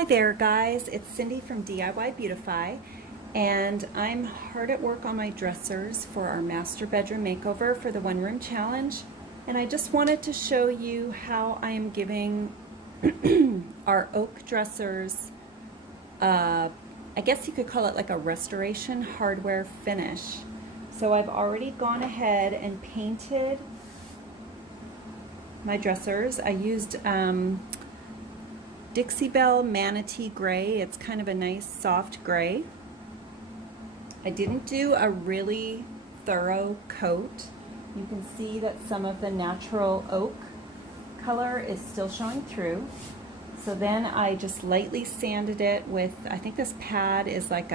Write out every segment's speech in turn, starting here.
Hi there guys, it's Cindy from DIY Beautify, and I'm hard at work on my dressers for our master bedroom makeover for the one room challenge, and I just wanted to show you how I am giving our oak dressers, I guess you could call it like a restoration hardware finish. So I've already gone ahead and painted my dressers. I used Dixie Belle Manatee Gray. It's kind of a nice soft gray. I didn't do a really thorough coat. You can see that some of the natural oak color is still showing through. So then I just lightly sanded it with, I think this pad is like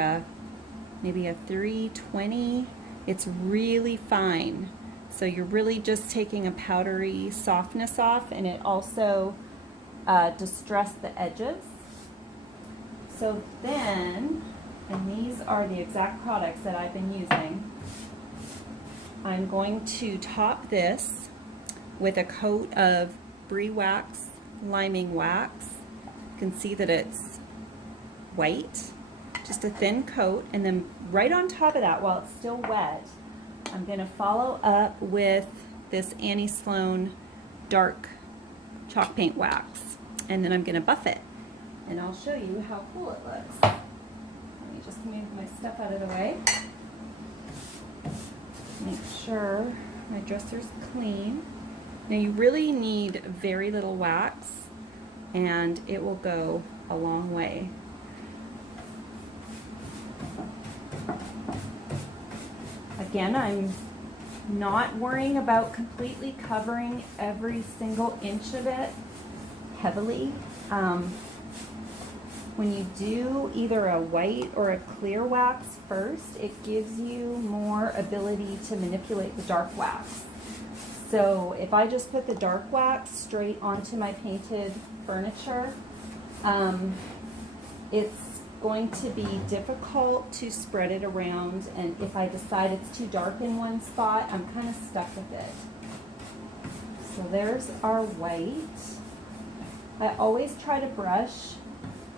maybe a 320. It's really fine. So you're really just taking a powdery softness off, and it also distress the edges. So then, and these are the exact products that I've been using, I'm going to top this with a coat of Brie Wax liming wax. You can see that it's white, just a thin coat, and then right on top of that, while it's still wet, I'm going to follow up with this Annie Sloan dark chalk paint wax, and then I'm going to buff it, and I'll show you how cool it looks. Let me just move my stuff out of the way. Make sure my dresser's clean. Now you really need very little wax, and it will go a long way. Again, I'm not worrying about completely covering every single inch of it heavily. When you do either a white or a clear wax first, it gives you more ability to manipulate the dark wax. So if I just put the dark wax straight onto my painted furniture, it's going to be difficult to spread it around, and if I decide it's too dark in one spot, I'm kind of stuck with it. So there's our white. I always try to brush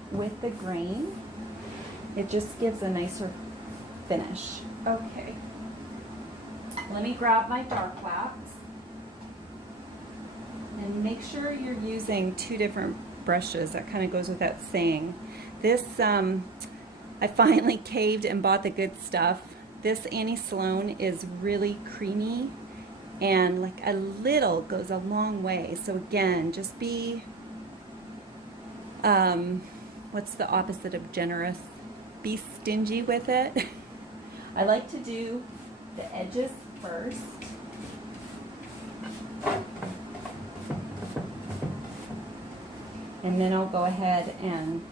with the grain. It just gives a nicer finish. Okay, let me grab my dark wax, and make sure you're using two different brushes. That kind of goes without saying. This, I finally caved and bought the good stuff. This Annie Sloan is really creamy, and like a little goes a long way. So again, just be, what's the opposite of generous? Be stingy with it. I like to do the edges first. And then I'll go ahead and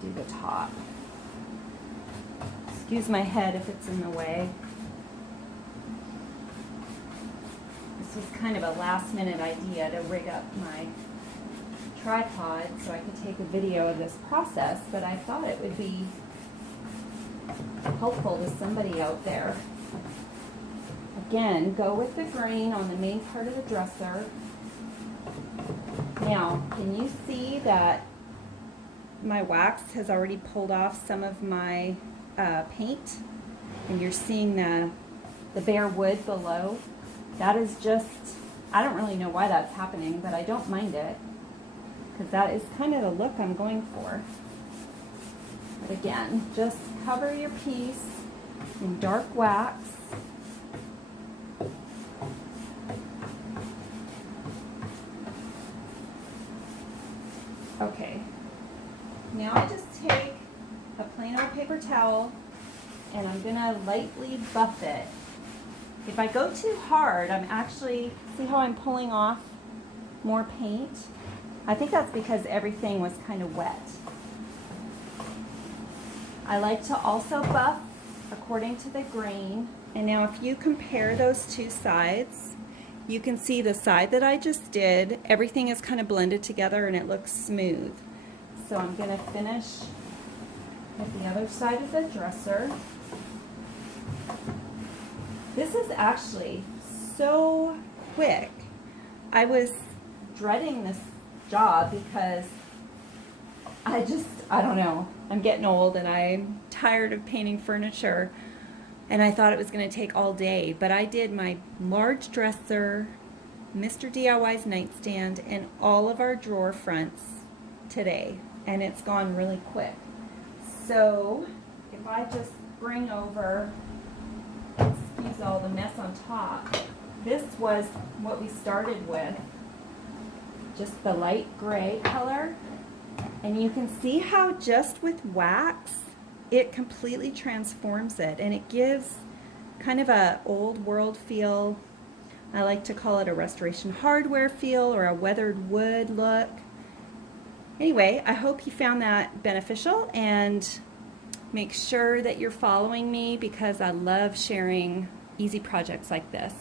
do the top. Excuse my head if it's in the way. This was kind of a last minute idea to rig up my tripod so I could take a video of this process, but I thought it would be helpful to somebody out there. Again, go with the grain on the main part of the dresser. Now, can you see that my wax has already pulled off some of my paint, and you're seeing the bare wood below? That is just, I don't really know why that's happening, but I don't mind it, because that is kind of the look I'm going for. But again, just cover your piece in dark wax. Okay, now I just take a plain old paper towel, and I'm going to lightly buff it. If I go too hard, I'm actually, see how I'm pulling off more paint? I think that's because everything was kind of wet. I like to also buff according to the grain. And now if you compare those two sides, you can see the side that I just did, everything is kind of blended together and it looks smooth. So I'm going to finish with the other side of the dresser. This is actually so quick. I was dreading this job because I don't know. I'm getting old and I'm tired of painting furniture. And I thought it was going to take all day, but I did my large dresser, Mr. DIY's nightstand, and all of our drawer fronts today. And it's gone really quick. So if I just bring over, excuse all the mess on top, this was what we started with. Just the light gray color. And you can see how just with wax, it completely transforms it, and it gives kind of a old world feel. I like to call it a restoration hardware feel or a weathered wood look. Anyway, I hope you found that beneficial, and make sure that you're following me because I love sharing easy projects like this.